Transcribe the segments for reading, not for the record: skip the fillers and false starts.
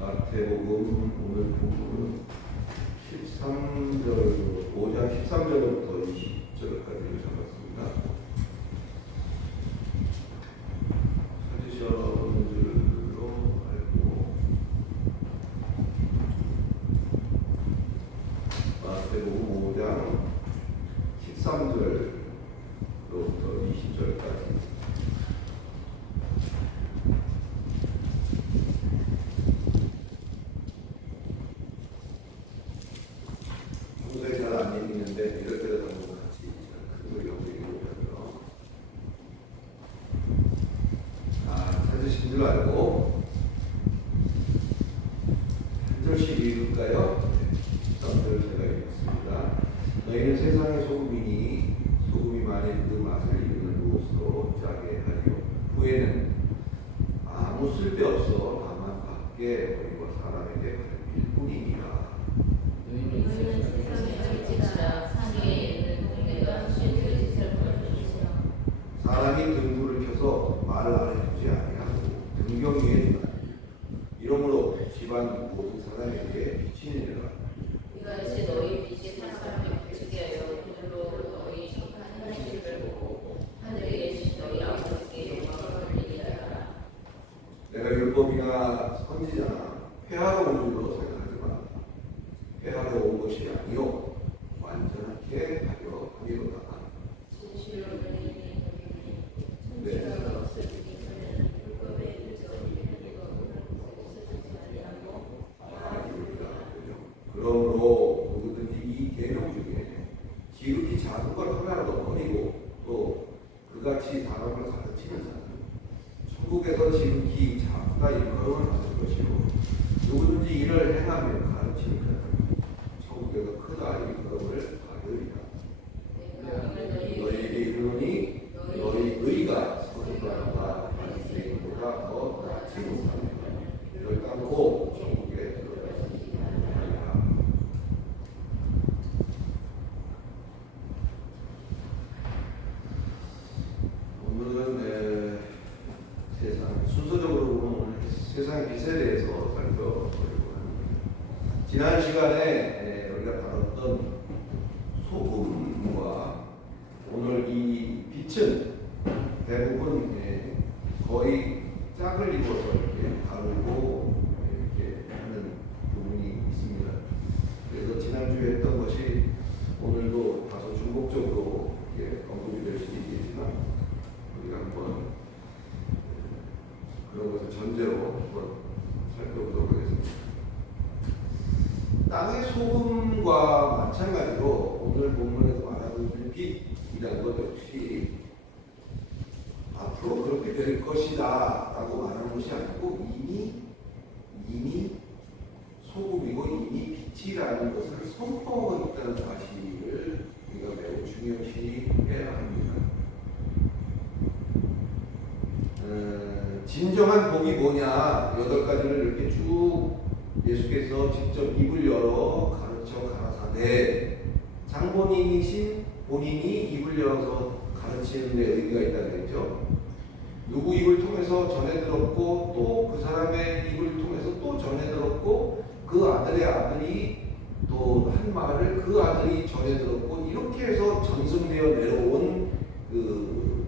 마태복음 오늘 본문은 13절, 5장 13절부터 20절까지를 잡았습니다. 찾으셨는 줄로 알고 마태복음 5장 13절로부터 20절까지 이럴 때도 한번 같이 큰 소리 없이 읽어보자고요. 찾으신 줄 알고 한 절씩 읽을까요? 13절 제가 읽겠습니다. 너희는 세상의 소금이니 소금이 만일 그 맛을 잃는 무엇으로 짜게 하리요. 후에는 아무 쓸데없어 다만 밖에 버리고 사람에게 가르칠 뿐이니라. 사람이 등불을 켜서 말 아래 두지 아니하고 등경 위에 두나니 이러므로 집안 모든 사람에게 비치느니라. 이같이 너희 빛이 사람에게 비치게 하여 그들로 너희 하는 일을 보고 하늘에 계신 너희 아버지께 영광을 돌리리라. 내가 율법이나 선지자나 폐하러 온 줄로 생각하지 마. 폐하러 온 것이 아니요 완전하게 하려 함이로다. 그러므로 누구든지 이 계명 중에 지극히 작은 걸 하나라도 버리고 또 그같이 사람을 가르치는 자는 천국에서 지극히 작다 일컬음을 받을 것이요 누구든지 이를 행하며 가르치는 자는 천국에서 크다 일컬음을 받으리라. 너희에게 이르노니 너희 의가 서기관보다 바리새인보다 더 낫지 못하느니라. 이를 까먹고 천국에 들어가시리라. 오늘은 세상 순서적으로 보면 세상의 빛에 대해서 살펴보려고 합니다. 지난 시간에 우리가 다뤘던 소금과 오늘 이 빛은 대부분 거의 짝을 입어서 이렇게 다루고 이렇게 하는 부분이 있습니다. 그래서 지난주에 했던 것이 오늘도 다소 중복적으로 언급이 될 수도 있겠지만 우리가 한번 그런 것을 전제로 한번 살펴보도록 하겠습니다. 땅의 소금과 마찬가지로 오늘 본문에서 말하고 있는 빛이라는 것 역시 앞으로 그렇게 될 것이다 라고 말하는 것이 아니고 이미 소금이고 이미 빛이라는 것을 선포하고 있다는 사실을 우리가 매우 중요시해야 합니다. 진정한 복이 뭐냐 8가지를 이렇게 쭉 예수께서 직접 입을 열어 가르쳐 가라사대 장본인이신 본인이 입을 열어서 가르치는 데 의미가 있다는 거죠. 누구 입을 통해서 전해 들었고 또 그 사람의 입을 통해서 또 전해 들었고 그 아들의 아들이 또 한 말을 그 아들이 전해 들었고 이렇게 해서 전승되어 내려온 그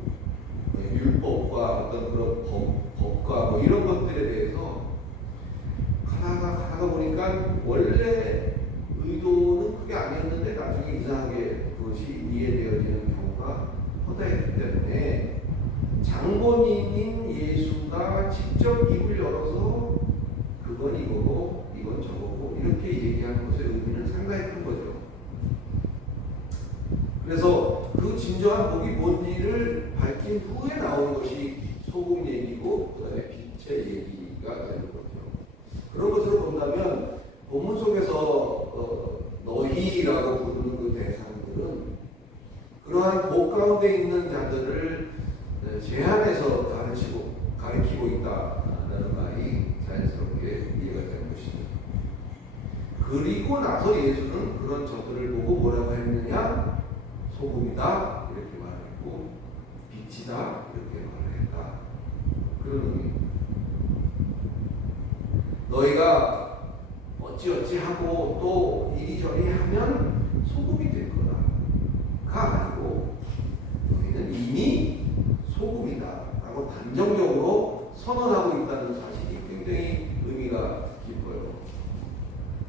율법과 어떤 그런 법과 뭐 이런 것들에 대해서 가다가 보니까 원래 의도는 그게 아니었는데 나중에 이상하게 그것이 이해되어지는 경우가 허다했기 때문에 장본인인 예수가 직접 입을 열어서 그건 이거고 이건 저거고 이렇게 얘기하는 것의 의미는 상당히 큰 거죠. 그래서 그 진정한 복이 뭔지를 밝힌 후에 나오는 것이 소금 얘기고 그 다음에 빛의 얘기가 되는 거죠. 그런 것으로 본다면 본문 속에서 너희라고 부르는 그 대상들은 그러한 복 가운데 있는 자들을 제한해서 가르치고 있다는 말이 자연스럽게 이해가 되는 것입니다. 그리고 나서 예수는 그런 저들을 보고 뭐라고 했느냐? 소금이다 이렇게 말했고 빛이다 이렇게 말을 했다. 그런 의미입니다. 너희가 어찌어찌 하고 또 이리저리 하면 소금이 될 거다가 아니고 너희는 이미 소금이다 라고 단정적으로 선언하고 있다는 사실이 굉장히 의미가 깊어요.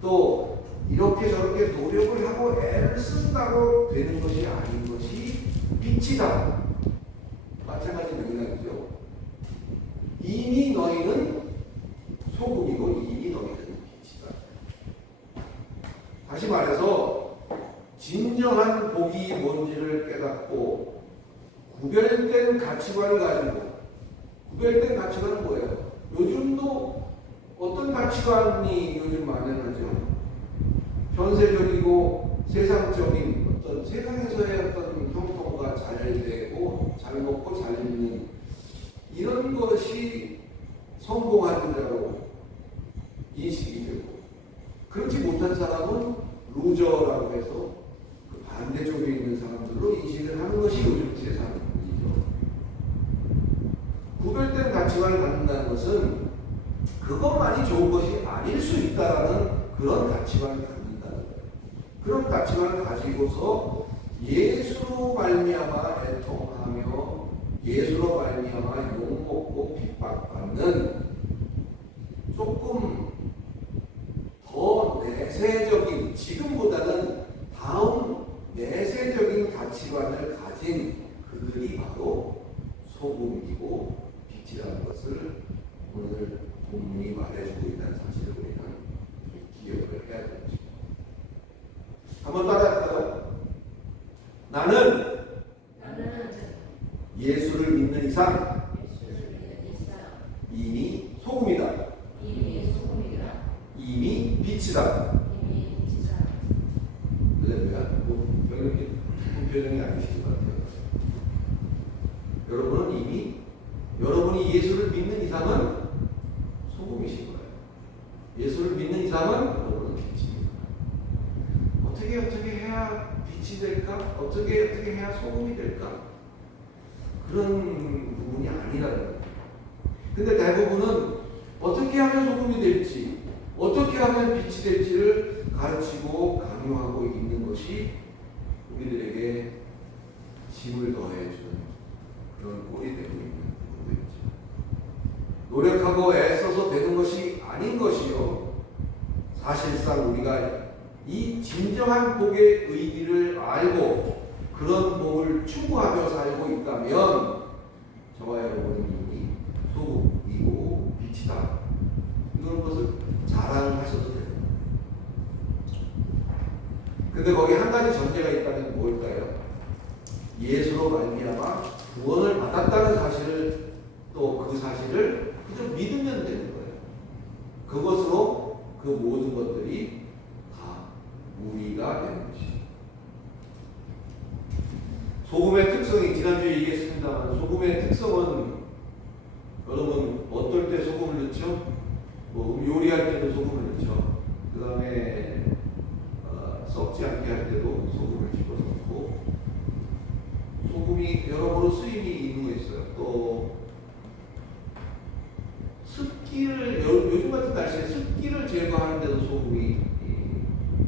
또 이렇게 저렇게 노력을 하고 애를 쓴다고 되는 것이 아닌 것이 빛이다. 마찬가지 맥락이죠. 이미 너희는 소금이고 이미 너희는 빛이다. 다시 말해서 진정한 복이 뭔지를 깨닫고 구별된 가치관을 가지고, 구별된 가치관은 뭐예요? 요즘도 어떤 가치관이 요즘 만연하죠? 현세적이고 세상적인 어떤 세상에서의 어떤 형통과 잘 되고 잘 먹고 잘 입는 이런 것이 성공하는 자로 인식이 되고, 그렇지 못한 사람은 루저라고 해서 그 반대쪽에 있는 사람들로 인식을 하는 것이 요즘 세상이죠. 구별된 가치관을 갖는다는 것은 그것만이 좋은 것이 아닐 수 있다라는 그런 가치관을 갖는다는 거예요. 그런 가치관을 가지고서 예수로 말미암아 애통하며 예수로 말미암아 욕먹고 핍박받는 조금 더 내세적인, 지금보다는 다음 내세적인 가치관을 가진 그들이 바로 소금이고 빛이라는 것을 오늘 본문이 말해주고 있다는 사실을 우리는 기억을 해야 되는 것입니다. 한번 따라할까요? 나는 예수를 믿는 이상 이미 소금이다. 이미 빛이다. 할렐루야. 이렇게 기쁜 표정이 아니신 것 같아요. 여러분은 이미 여러분이 예수를 믿는 이상은 소금이신 거예요. 예수를 믿는 이상은 여러분은 빛입니다. 어떻게 해야 빛이 될까? 어떻게 해야 소금이 될까? 그런 부분이 아니라는 거예요. 근데 대부분은 어떻게 하면 소금이 될지, 어떻게 하면 빛이 될지를 가르치고 강요하고 있는 것이 우리들에게 짐을 더해주는 그런 꼴이 되고 있는 부분이죠. 노력하고 애써서 되는 것이 아닌 것이요. 사실상 우리가 이 진정한 복의 의미를 알고 그런 복을 추구하며 살고 있다면 저와 여러분은 이미 소금이고 빛이다. 이런 것을 자랑하셔도 됩니다. 근데 거기 한 가지 전제가 있다면 뭘까요? 예수로 말미암아 구원을 받았다는 사실을, 또 그 사실을 그저 믿으면 되는 거예요. 그것으로 그 모든 것들이 다 무리가 되는 것입니다. 소금의 특성이 지난주에 얘기했습니다만, 소금의 특성은 여러분 어떨 때 소금을 넣죠? 뭐 요리할 때도 소금을 넣죠. 그 다음에 썩지 않게 할 때도 소금을 집어넣고, 소금이 여러모로 쓰임이 있는 거 있어요. 또 습기를, 요즘 같은 날씨에 습기를 제거하는 데도 소금이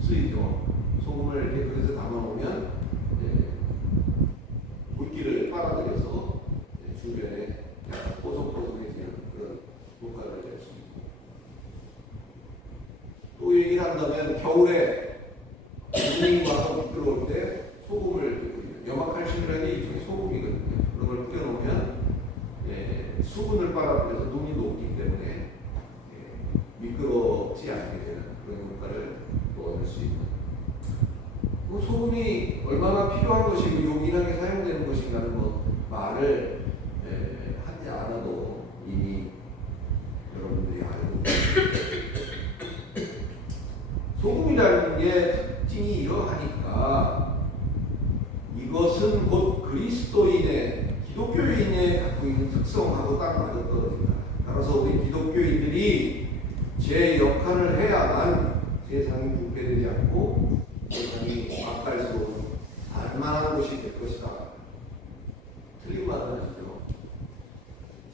쓰이죠. 소금을 이렇게 그릇에 담아놓으면 물기를 빨아들여서 주변에 약간 뽀송뽀송해지는 그런 효과를 낼 수 있고, 또 얘기를 한다면 겨울에 눈이 와서 미끄러울 때 소금을, 염화칼슘이라는 게 일종의 소금이거든요. 그런 걸 뿌려놓으면 수분을 빨아들여서 눈이 녹기 때문에 미끄럽지 않게 되는 그런 효과를 또 얻을 수 있는, 소금이 얼마나 필요한 것이고 요긴하게 사용되는 것인가는 말을 하지 않아도 이미 여러분들이 알고 소금이라는 게 특징이 이러하니까 이것은 곧 그리스도인의, 기독교인의 갖고 있는 특성하고 딱 맞아떨어진다. 따라서 우리 기독교인들이 제 역할을 해야만 세상이 부패되지 않고 세상이 맛깔스러운 살만한 곳이 될 것이다. 틀린 말은 아니죠.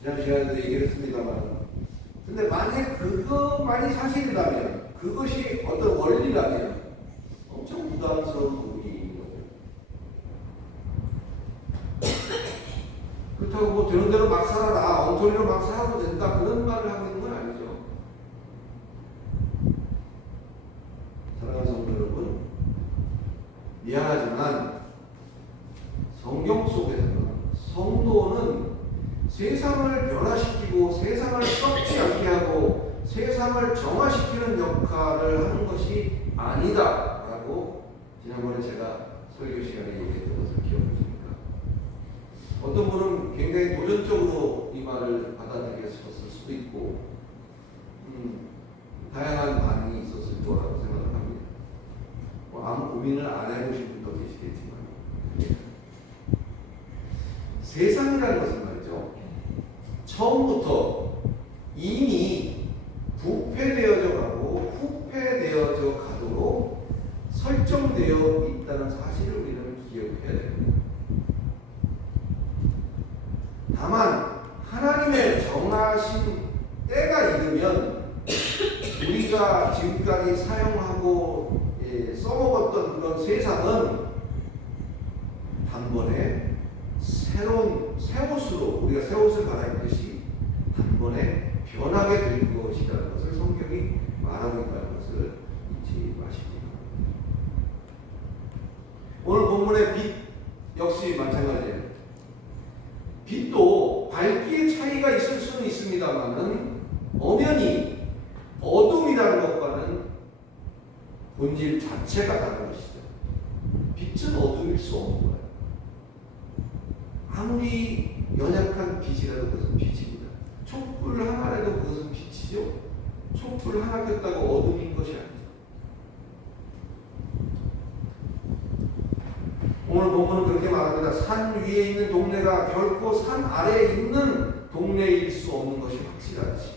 지난 시간에도 얘기를 했습니다만, 근데 만약 그것만이 사실이라면, 그것이 어떤 원리라면 엄청 부담스러운 부분이 있는 거예요. 그렇다고 뭐 되는 대로 막 살아라, 엉터리로 막 살아도 된다, 그런 말을 하고 있는 건 아니죠. 사랑하는 성도 여러분, 미안하지만 성경 속에서는 성도는 세상을 변화시키고 세상을 썩지 않게 하고 세상을 정화시키는 역할을 하는 것이 아니다라고 지난번에 제가 설교 시간에 얘기했던 것을 기억하십니까? 어떤 분은 굉장히 도전적으로 이 말을 받아들였을 수도 있고 다양한 반응이 있었을 거라고 생각을 합니다. 아무 고민을 안 해보신 분도 계시겠지만 세상이라는 것은 말이죠, 처음부터 이미 부패되어져 가고 후패되어져 가도록 설정되어 있다는 사실을 우리는 기억해야 됩니다. 다만 하나님의 정하신 때가 이르면 우리가 지금까지 사용하고 써먹었던 그런 세상은 단번에 새로운 새 옷으로, 우리가 새 옷을 갈아입듯이 단번에 변하게 될 것이라는 것을 성경이 말하고 있다는 것을 잊지 마시기 바랍니다. 오늘 본문의 빛 역시 마찬가지예요. 빛도 밝기의 차이가 있을 수는 있습니다만은 엄연히 어둠이라는 것과는 본질 자체가 다른 것이죠. 빛은 어둠일 수 없는 거예요. 아무리 연약한 빛이라도 그것은 빛입니다. 촛불 하나라도 그것은 빛이죠. 촛불 하나 켰다고 어둠인 것이 아니죠. 오늘 본문은 그렇게 말합니다. 산 위에 있는 동네가 결코 산 아래에 있는 동네일 수 없는 것이 확실하지.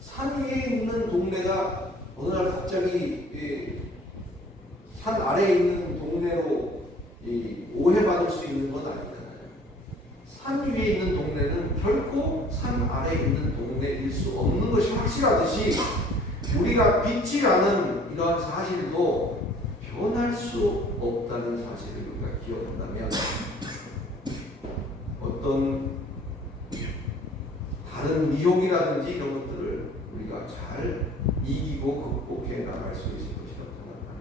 산 위에 있는 동네가 어느 날 갑자기 산 아래에 있는 동네로 오해받을 수 있는 건 아니잖아요. 산 위에 있는 동네는 결코 산 아래에 있는 동네일 수 없는 것이 확실하듯이 우리가 빛이라는 이러한 사실도 변할 수 없다는 사실을 우리가 기억한다면 어떤 다른 미혹이라든지 이런 것들을 우리가 잘 이기고 극복해 나갈 수 있을 것이라고 생각합니다.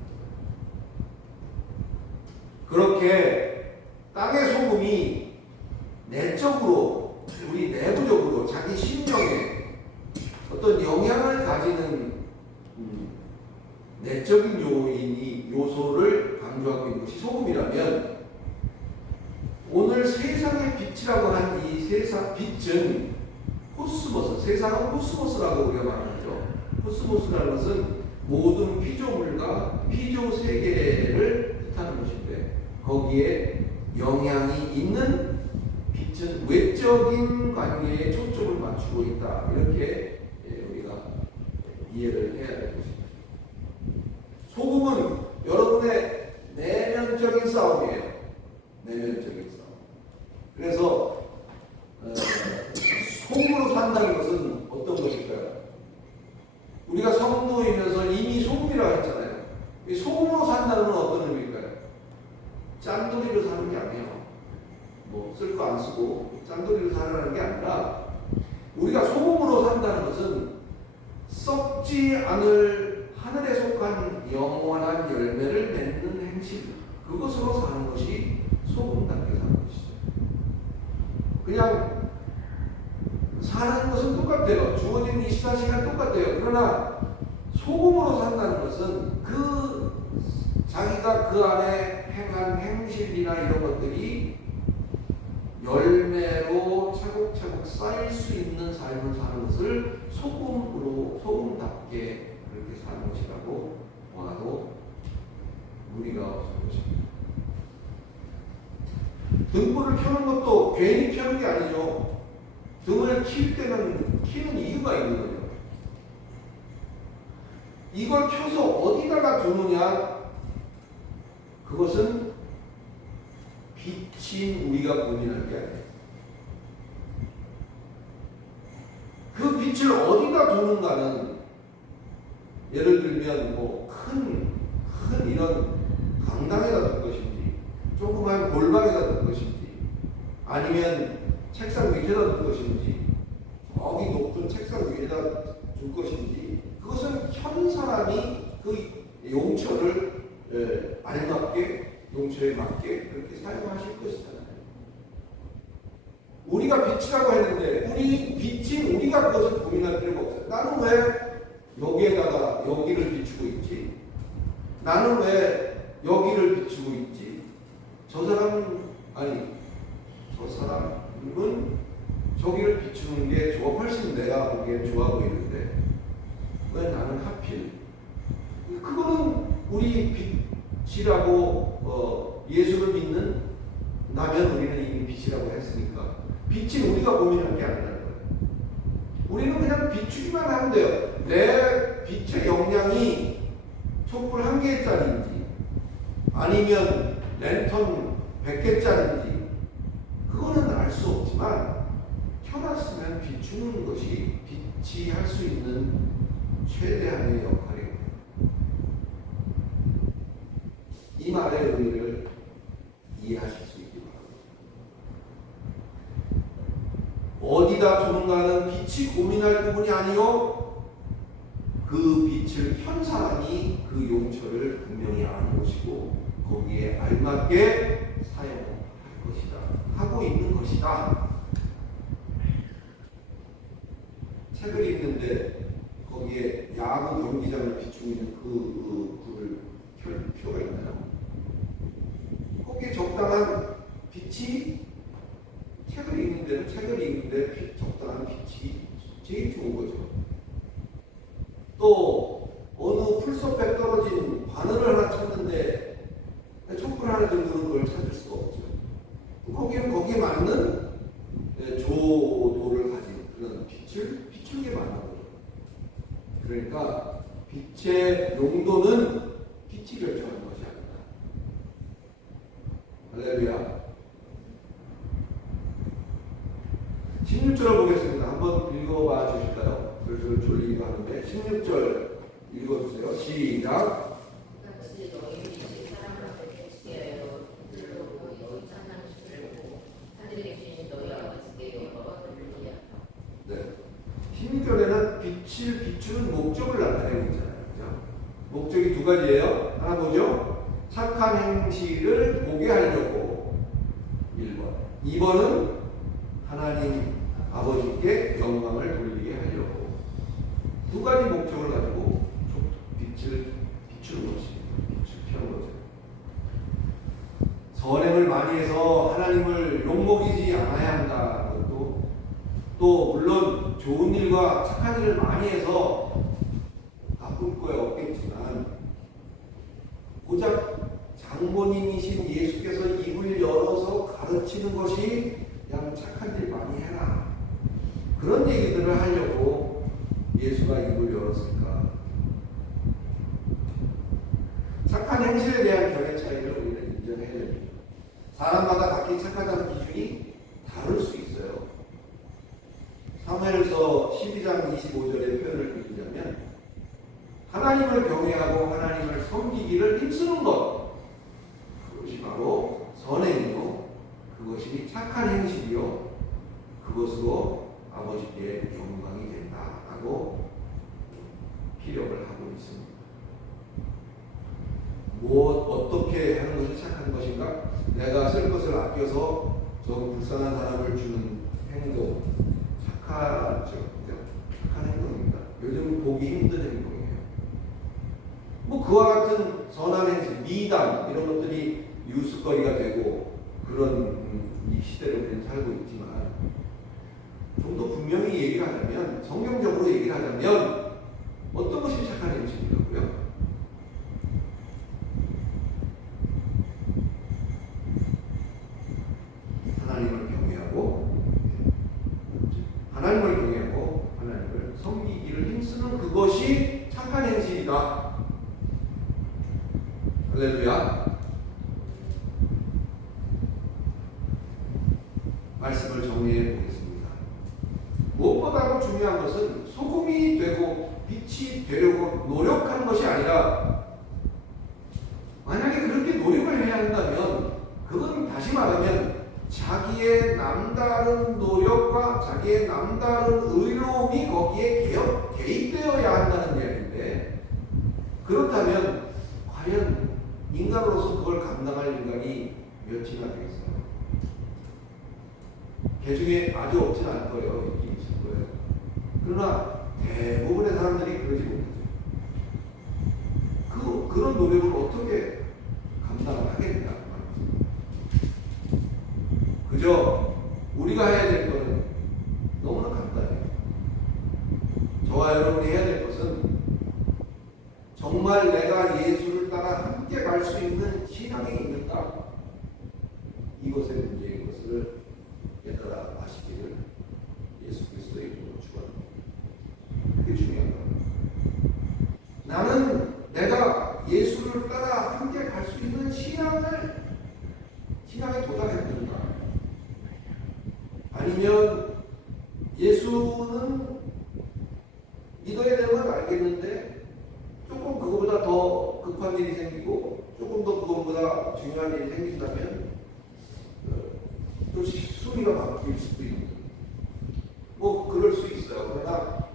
그렇게 땅의 소금이 내적으로, 우리 내부적으로 자기 심령에 어떤 영향을 가지는 내적인 요소를 강조하고 있는 것이 소금이라면, 오늘 세상의 빛이라고 한 이 세상 빛은 코스모스, 세상은 코스모스라고 우리가 말하죠. 코스모스라는 것은 모든 피조물과 피조 세계를 뜻하는 것인데, 거기에 영향이 있는 빛은 외적인 관계에 초점을 맞추고 있다, 이렇게 우리가 이해를 해야 될 것입니다. 소금은 여러분의 내면적인 싸움이에요. 내면적인 싸움. 그래서 소금으로 산다는 것은 어떤 것일까요? 우리가 성도이면서 이미 소금이라고 했잖아요. 이 소금으로 산다는 건 어떤 의미일까요? 짠돌이로 사는 게 아니에요. 뭐 쓸 거 안 쓰고 짠돌이로 살아가는 게 아니라, 우리가 소금으로 산다는 것은 썩지 않을 하늘에 속한 영원한 열매를 맺는 행실, 그것으로 사는 것이 소금답게 사는 것이죠. 그냥 사는 것은 똑같아요. 주어진 24시간 똑같아요. 그러나 소금으로 산다는 것은 자기가 그 안에 행한 행실이나 이런 것들이 열매로 차곡차곡 쌓일 수 있는 삶을 사는 것을 소금답게 그렇게 사는 것이라고 봐도 무리가 없을 것입니다. 등불을 켜는 것도 괜히 켜는 게 아니죠. 등을 킬 때는 키는 이유가 있는 거죠. 이걸 켜서 어디다가 두느냐, 그것은 빛인 우리가 고민할 게 아니에요. 그 빛을 어디다 두는가는, 예를 들면 뭐 큰 이런 강당에다 둘 것인지, 조그만 골방에다 둘 것인지, 아니면 책상 밑에다 둘 것인지, 저기 높은 책상 위에다 둘 것인지, 그것은 현 사람이 그 용처를 알맞게, 용처에 맞게 그렇게 사용하실 것이잖아요. 우리가 빛이라고 했는데 우리 빛인 우리가 그것을 고민할 필요가 없어요. 나는 왜 여기에다가 여기를 비추고 있지? 나는 왜 여기를 비추고 있지? 저 사람은 저기를 비추는 게 훨씬 내가 보기엔 좋아 보이는데 왜 나는 하필? 그거는 우리 빛이라고 예수를 믿는 나면 우리는 이미 빛이라고 했으니까 빛이 우리가 고민할 게 아니라는 거예요. 우리는 그냥 비추기만 하면 돼요. 내 빛의 영향이 촛불 1개짜리인지 아니면 랜턴 100개짜리인지 그거는 알 수 없지만 켜놨으면 비추는 것이 빛이 할 수 있는 최대한의 역할이에요. 이 말의 의미를 이해하실 수 있기 바랍니다. 어디다 두는가는 빛이 고민할 부분이 아니요, 그 빛을 현 사람이 그 용처를 분명히 아는 것이고 거기에 알맞게 사용할 것이다, 하고 있는 것이다. 책을 읽는데 거기에 야구 경기장을 비추고 있는 그 불을 켤 필요가 있나요? 거기에 적당한 빛이, 책을 읽는데 적당한 빛이 제일 좋은 거죠. 또 어느 풀숲에 떨어진 바늘을 하나 찾는데 촛불 하나 들고는 그걸 찾을 수가 없죠. 거기는 거기에 맞는 조도를 가진 그런 빛을 비추게 만든 거죠. 그러니까 빛의 용도는 빛이 결정하는 것이 아니다. 할렐루야. 16절을 보겠습니다. 한번 읽어봐 주실까요? 슬슬 졸리기도 하는데 16절 읽어주세요. 시작. 같이 너희 빛이 사람 앞에 비치게 하여 들로고 너희 찬양을 주시고 하늘에 계신 너희 아버지께 영광을 돌리리라. 네. 16절에는 빛을 비추는 목적을 나타내고 있잖아요. 그죠? 목적이 두 가지예요. 하나 뭐죠? 착한 행실을 보게 하려고 1번. 2번은 하나님 아버지께 영광을 돌리게 하려고. 두 가지 목적을 가지고 빛을 비추는 것입니다. 빛을 피하는 거죠. 선행을 많이 해서 하나님을 욕먹이지 않아야 한다는 것도, 또 물론 좋은 일과 착한 일을 많이 해서 바쁠 거에 없겠지만 고작 장모님이신 예수께서 입을 열어서 가르치는 것이 그냥 착한 일 많이 해라, 그런 얘기들을 하려고 예수가 입을 열었을까? 착한 행실에 대한 견해 차이를 우리는 인정해야 됩니다. 사람마다 각기 착하다는 기준이 다를 수 있어요. 사무엘서 12장 25절의 표현을 빌리자면 하나님을 경외하고 하나님을 섬기기를 힘쓰는 것, 그것이 바로 선행이요, 그것이 착한 행실이요, 그것으로 아버지께 영광이 된다라고 피력을 하고 있습니다. 어떻게 하는 것이 착한 것인가? 내가 쓸 것을 아껴서 저 불쌍한 사람을 주는 행동, 착하죠. 착한 행동입니다. 요즘 보기 힘든 행동이에요. 뭐 그와 같은 선한 행실, 미담 이런 것들이 뉴스거리가 되고 그런 이 시대를 우리는 살고 있지만, 좀 더 분명히 얘기를 하자면, 성경적으로 얘기를 하자면 어떤 것이 착한 행실이라고요? 하나님을 경외하고 하나님을 섬기기를 힘쓰는 그것이 착한 행실이다. 할렐루야. 말씀을 정리해 보겠습니다. 무엇보다도 중요한 것은 빛이 되려고 노력하는 것이 아니라, 만약에 그렇게 노력을 해야 한다면 그건 다시 말하면 자기의 남다른 노력과 자기의 남다른 의로움이 거기에 개입되어야 한다는 이야기인데, 그렇다면 과연 인간으로서 그걸 감당할 인간이 몇이나 되겠어요? 개 중에 아주 없진 않을 거예요. 있긴 있을 거예요. 그러나 대부분의 사람들이 그러지 못하죠. 그런 노력을 어떻게 감당을 하겠냐. 그저 우리가 해야 될 것은 너무나 간단해요. 저와 여러분이 해야 될 것은 정말 내가 예수를 따라 함께 갈 수 있는 신앙이 있는가? 이것의 문제인 것을 깨달아 아시기를 예수 그리스도의 이름으로 축원합니다. 그게 중요한 겁니다. 나는 내가 예수를 따라 함께 갈 수 있는 신앙에 도달했는가? 아니면 예수는 믿어야 되는 건 알겠는데 조금 그거보다 더 급한 일이 생기고 조금 더 그거보다 중요한 일이 생긴다면 또 순위가 바뀔 수도 있는, 뭐 그럴 수 있어요. 그러나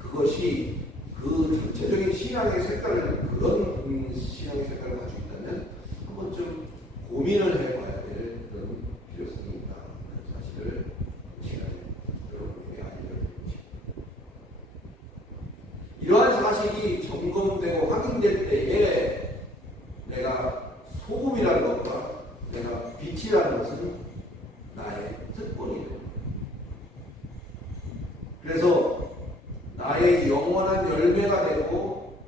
그것이 그 전체적인 신앙의 색깔을, 그런 신앙의 색깔을 가지고 있다면 한 번쯤 고민을 해봐야 될 그런 필요성이 있다는 사실을 시간에 여러분에게 알려드리고 싶습니다. 이러한 사실이 점검되고 확인될 때에 내가 소금이라는 것과 내가 빛이라는 것은 나의 특권이 됩니다. 그래서 나의 영원한 열매가 되고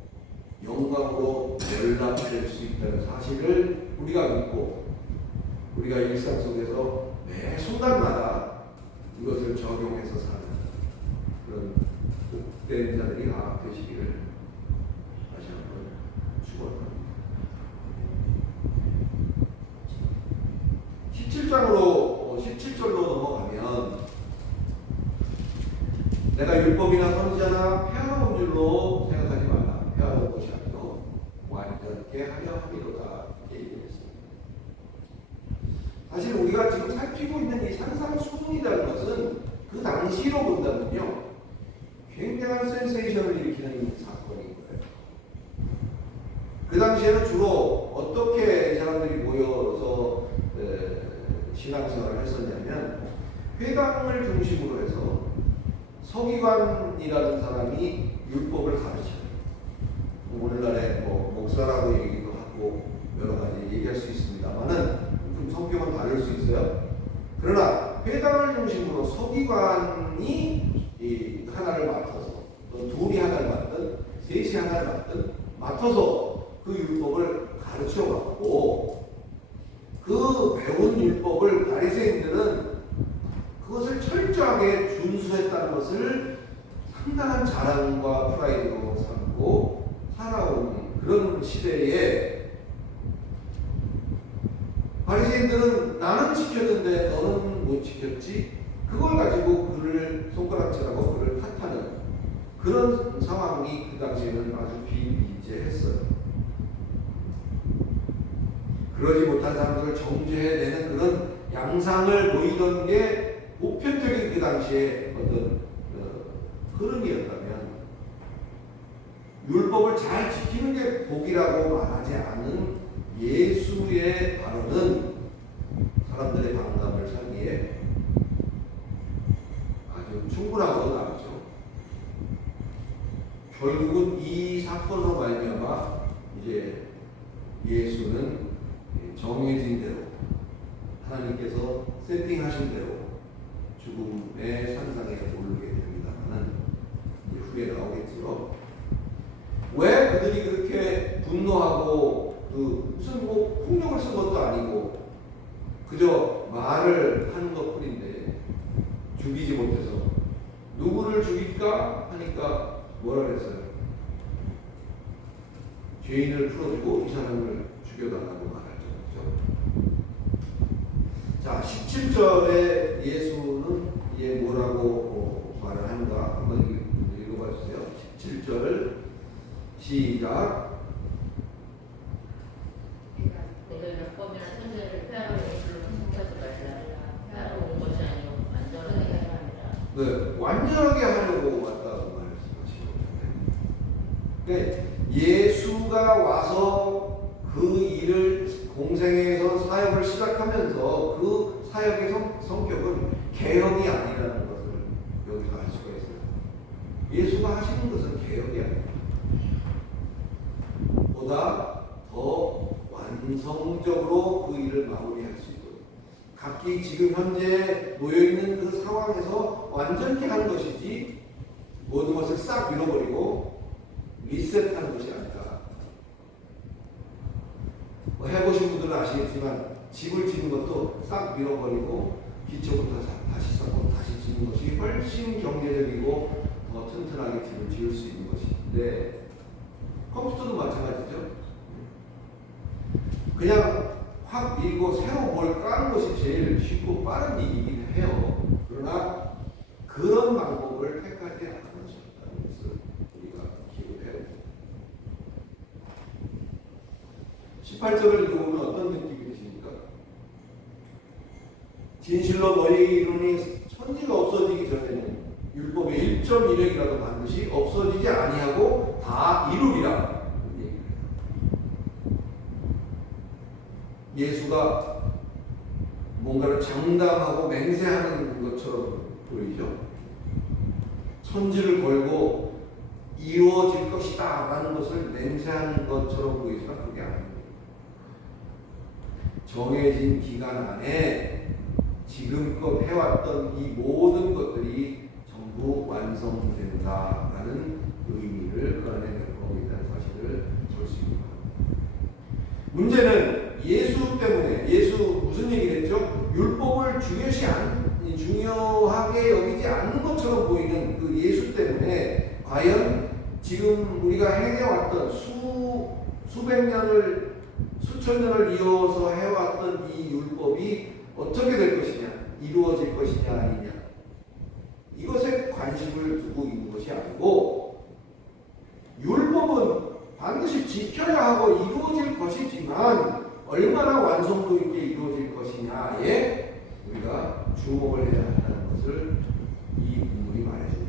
영광으로 연락될 수 있다는 사실을 우리가 믿고 우리가 일상 속에서 매 순간마다 이것을 적용해서 사는 그런 복된 자들이 되시기를 다시 한번 축원합니다. 17절로 넘어가면 내가 율법이나 선지자나 폐하는 줄로 생각하지 말라. 폐하는 것이 아니라 완전케 하려 함이로다. 이렇게 얘기했습니다. 사실 우리가 지금 살피고 있는 이 산상수훈이라는 것은 그 당시로 본다면요, 굉장한 센세이션을 일으키는 사건인 거예요. 그 당시에는 주로 어떻게 사람들이 모여서 신앙생활을 했었냐면, 회당을 중심으로 해서 서기관이라는 사람이 율법을 가르쳐요. 오늘날에 뭐 목사라고 얘기도 하고 여러 가지 얘기할 수 있습니다만은 좀 성격은 다를 수 있어요. 그러나 회당을 중심으로 서기관이 하나를 맡아서, 또 둘이 하나를 맡든 셋이 하나를 맡든 맡아서 그 율법을 가르쳐 갖고, 그 배운 율법을 바리새인들은 그것을 철저하게 준수했다는 것을 상당한 자랑과 프라이드로 삼고 살아온 그런 시대에, 바리새인들은 나는 지켰는데 너는 못 지켰지, 그걸 가지고 그를 손가락질하고 그를 탓하는 그런 상황이 그 당시에는 아주 비일비재했어요. 그러지 못한 사람들을 정죄해내는 그런 양상을 보이던 게 보편적인 그 당시에 어떤 흐름이었다면, 율법을 잘 지키는 게 복이라고 말하지 않은 예수의 발언은 사람들의 반감을 사기에 아주 충분하고 나오죠. 결국은 이 사건으로 말미암아 이제 예수는 정해진 대로, 하나님께서 세팅하신 대로 죽음의 산상에 오르게 됩니다만, 후에 나오겠지요. 왜 그들이 그렇게 분노하고 무슨 뭐 폭력을 쓴 것도 아니고 그저 말을 하는 것 뿐인데 죽이지 못해서 누구를 죽일까 하니까 뭐라 그랬어요? 죄인을 풀어주고 이 사람을 죽여달라고 말하죠. 그렇죠? 자, 17절에 예수는 이제 뭐라고 말을 하는가 한번 읽어봐 주세요. 17절 시작. 내가 율법이나 천재를 폐하러 온 줄로 생각하지 말라. 폐하러 온 것이 아니고 완전하게 하려 함이라. 네, 완전하게 하려고 왔다고 말씀하시는 건데, 예수가 와서 그 일을 공생에서 사역을 시작하면서 그 사역의 성격은 개혁이 아니라는 것을 여기서 알 수가 있어요. 예수가 하시는 것은 개혁이 아닙니다. 보다 더 완성적으로 그 일을 마무리할 수 있도록 각기 지금 현재 놓여있는 그 상황에서 완전히 하는 것이지 모든 것을 싹 밀어버리고 리셋하는 것이 아니다. 뭐 해보신 분들은 아시겠지만 집을 짓는 것도 싹 밀어버리고 기초부터 다시 쌓고 다시 짓는 것이 훨씬 경제적이고 더 튼튼하게 집을 지을 수 있는 것인데 컴퓨터도 마찬가지죠. 그냥 확 밀고 새로 뭘 까는 것이 제일 쉽고 빠른 일이긴 해요. 그러나 그런 방법을 택하지 않으셨다는 것을 우리가 기억을 해요. 18절을 읽어보면 어떤 느낌이 드십니까? 진실로 너희 이론이 천지가 없어지기 전에는 율법의 1.1획이라도 반드시 없어지지 아니하고 다 이루리라. 예수가 뭔가를 장담하고 맹세하는 것처럼 보이죠. 천지를 걸고 이루어질 것이다 라는 것을 맹세하는 것처럼 보이지만 그게 아닙니다. 정해진 기간 안에 지금껏 해왔던 이 모든 것들이 전부 완성된다라는 의미를 그 안에 내포하고 있다는 사실을 볼 수 있습니다. 문제는 예수 때문에, 예수 무슨 얘기를 했죠? 율법을 중요하게 여기지 않는 것처럼 보이는 그 예수 때문에 과연 지금 우리가 행해왔던 수백 년을, 수천 년을 이어서 해왔던 이 율법이 어떻게 될 것이냐, 이루어질 것이냐 아니냐, 이것에 관심을 두고 있는 것이 아니고, 율법은 반드시 지켜야 하고 이루어질 것이지만 얼마나 완성도 있게 이루어질 것이냐에 우리가 주목을 해야 한다는 것을 이 본문이 말해주고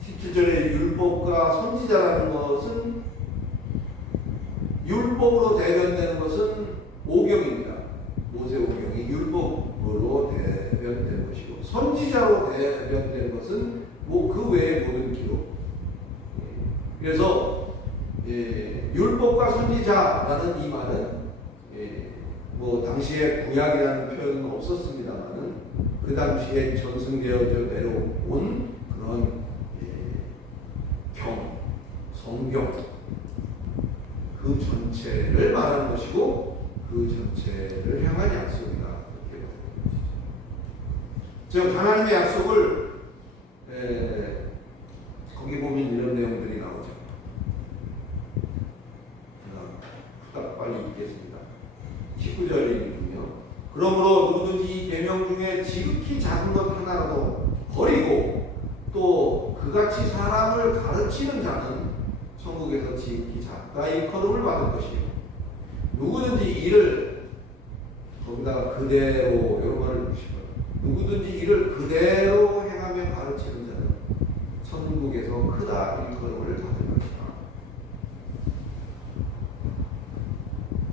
있습니다. 17절에 율법과 선지자라는 것은, 율법으로 대변되는 것은 오경입니다. 모세 오경이 율법으로 대변되는 것이고, 선지자로 대변되는 것은 그 외의 모든 기록. 그래서 율법과 선지자라는 이 말은 당시에 구약이라는 표현은 없었습니다만은 그 당시에 전승되어져 내려온 그런 성경 그 전체를 말하는 것이고 그 전체를 향한 약속이다. 이렇게 말하는 것이죠. 즉 하나님의 약속을 거기 보면 이런 내용들이 나오죠. 제가 빨리 읽겠습니다. 19절이군요. 그러므로 누구든지 이 계명 중에 지극히 작은 것 하나라도 버리고 또 그같이 사람을 가르치는 자는 천국에서 지극히 작가의 거름을 받을 것이요. 누구든지 이를, 거기다가 그대로 이런 말을 주시고요. 누구든지 이를 그대로 행하며 가르치는 자는 천국에서 크다 일컬음을 받을 것이다.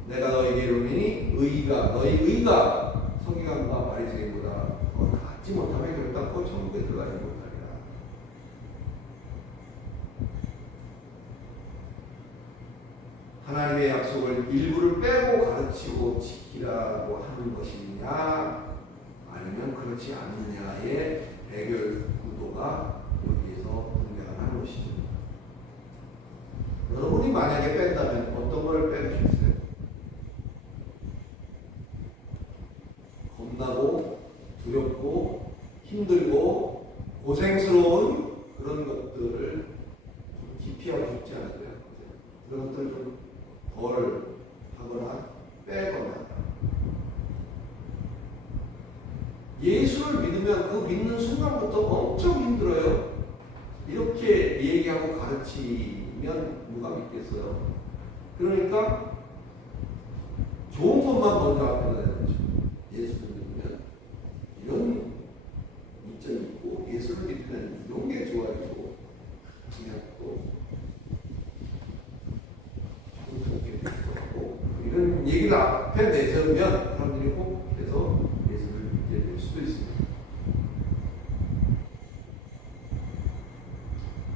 내가 너에게 이르노니 너희 의가 성경과 바리새인보다 갖지 못하면 결단코 천국에 들어가지 못하리라. 하나님의 약속을 일부를 빼고 가르치고 지키라고 하는 것이냐 아니면 그렇지 않느냐의 대결 구도가 여기에서 등장하는 것이죠. 여러분이 만약에 뺀다면 어떤 거를 빼주셨어요? 겁나고 두렵고 힘들고 고생스러운 그런 것들을 기피하고 싶지 않으세요? 그런 것들을 좀 덜 하거나 빼거나. 예수를 믿으면 그 믿는 순간부터 엄청 힘들어요. 이렇게 얘기하고 가르치면 누가 믿겠어요? 그러니까 좋은 것만 먼저 앞에다 내놓죠. 예수를 믿으면 이런 이점이 있고, 예수를 믿으면 이런 게 좋아지고, 그냥 또 좋게 되기도 하고, 이런 얘기를 앞에 내세우면 사람들이 혹해서 예수를 믿게 될 수도 있습니다.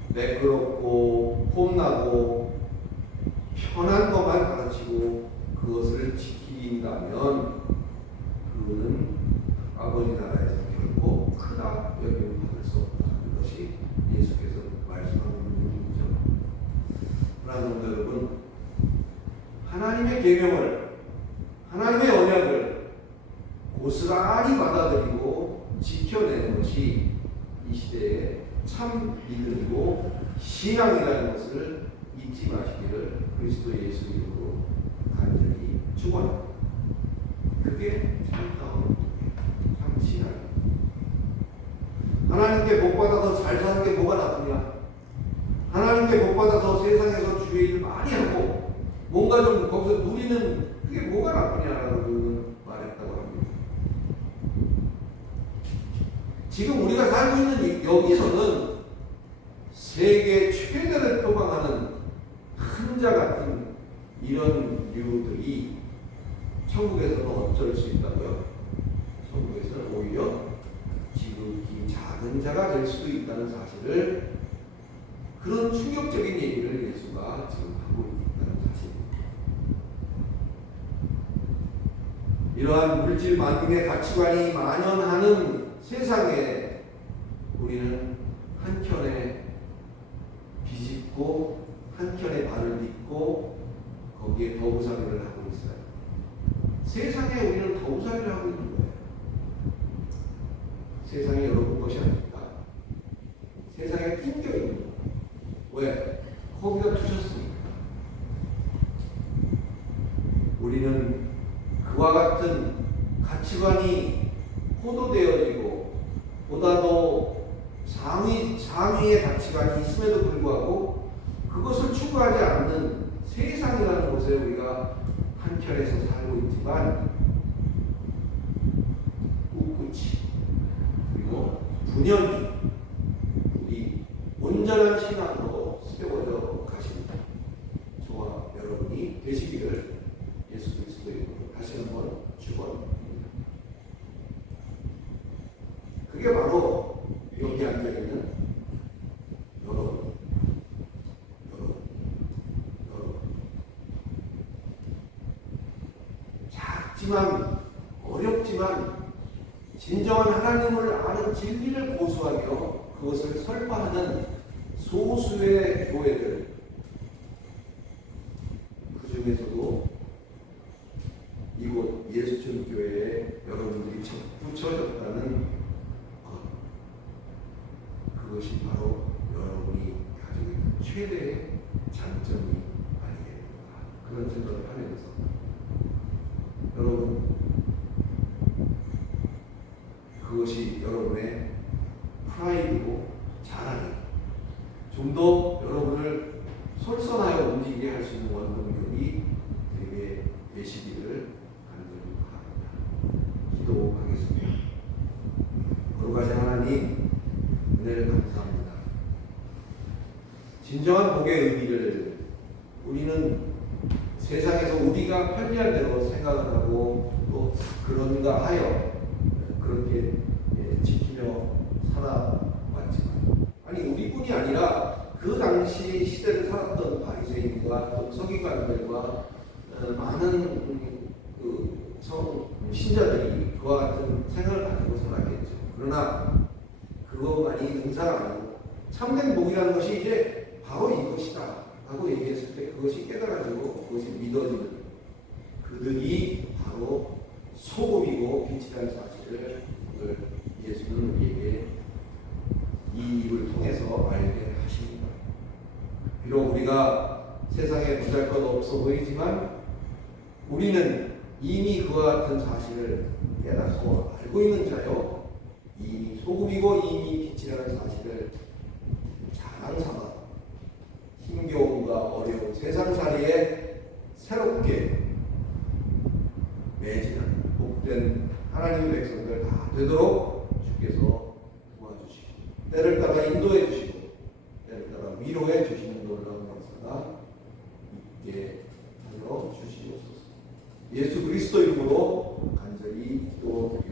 매끄럽고 폼나고 편한 것만 가르치고 그것을 지킨다면 그거는 아버지 나라에서 결코 크다 여김을 받을 수 없다는 것이 예수께서 말씀하고 있는 얘기죠. 그러나 성도 여러분, 하나님의 계명을, 하나님의 언약을 고스란히 받아들이고 지켜내는 것이 이 시대의 참 믿음이고 신앙이라는 것을 잊지 마시기를 그리스도 예수 이름으로 간절히 축원합니다. 그게 참 신앙입니다. 하나님께 복 받아서 잘 사는 게 뭐가 나쁘냐? 하나님께 복 받아서 세상에서 주의 일을 많이 하고 뭔가 좀 거기서 누리는 그게 뭐가 나쁘냐라고 말했다고 합니다. 지금 우리가 살고 있는 여기서는 세계 최대를 표방하는 큰 자 같은 이런 류들이 천국에서는 어쩔 수 있다고요? 천국에서는 오히려 지극히 작은 자가 될 수도 있다는 사실을, 그런 충격적인 얘기를 예수가 지금 하고 있다는 사실입니다. 이러한 물질 만능의 가치관이 만연하는 세상에 우리는 한켠에 비집고 한켠에 발을 딛고 거기에 더우살이를 하고 있어요. 세상에 우리는 더우살이를 하고 있는 거예요. 세상이 여러분 것이 아닙니다. 세상에 낑겨 있는 거예요. 왜? 거기다 두셨으니까. 우리는 그와 같은 가치관이 호도되어지고 보다 더 상위의 가치관이 있음에도 불구하고 그것을 추구하지 않는 세상이라는 곳에 우리가 한편에서 살고 있지만 꿋꿋이 그리고 분연히 우리 온전한 신앙으로 세워져 가십니다. 저와 여러분이 되시기를 예수 그리스도의 이름으로 다시 한번 축원합니다. 그게 바로 여기 앉아있는 여러분. 작지만 어렵지만 진정한 하나님을 아는 진리를 고수하며 그것을 설파하는 소수의 교회들, 그 중에서도 이곳 예수천교회에 여러분들이 붙여졌다는 것, 그것이 바로 여러분이 가지고 있는 최대의 장점이 아니겠는가, 그런 생각을 하면서 여러분, 그것이 여러분의 프라이드고 자랑이 좀 더 여러분을 솔선하여 움직이게 할 수 있는 원동력이 되게 되시기를 간절히 바랍니다. 기도하겠습니다. 거룩하신 하나님, 은혜를 감사합니다. 진정한 복의 의미를 우리는 세상에서 우리가 편리한 대로 생각을 하고 또 그런가 하여 그렇게 지키며 살아왔지만, 아니 우리뿐이 아니라 그 당시 시대를 살았던 바리새인과 또 서기관들과 많은 그 신자들이 그와 같은 생각을 가지고 살았겠죠. 그러나 그것만이 능사가 아니고 참된 복이라는 것이 이제 바로 이것이다 라고 얘기했을 때 그것이 깨달아지고 그것이 믿어지는 그들이 바로 소금이고 빛이라는 사실을 오늘 예수는 우리에게 이 입을 통해서 알게 하십니다. 비록 우리가 세상에 보잘것없어 보이지만 우리는 이미 그와 같은 사실을 깨닫고 알고 있는 자요, 이미 소금이고 이미 빛이라는 사실을 자랑 삼아 새롭게 매진하는 복된 하나님의 백성들 다 되도록 주께서 도와주시고 때를 따라 인도해 주시고 때를 따라 위로해 주시는 놀라운 역사가 있게 하여 주시옵소서. 예수 그리스도 이름으로 간절히 기도드립니다.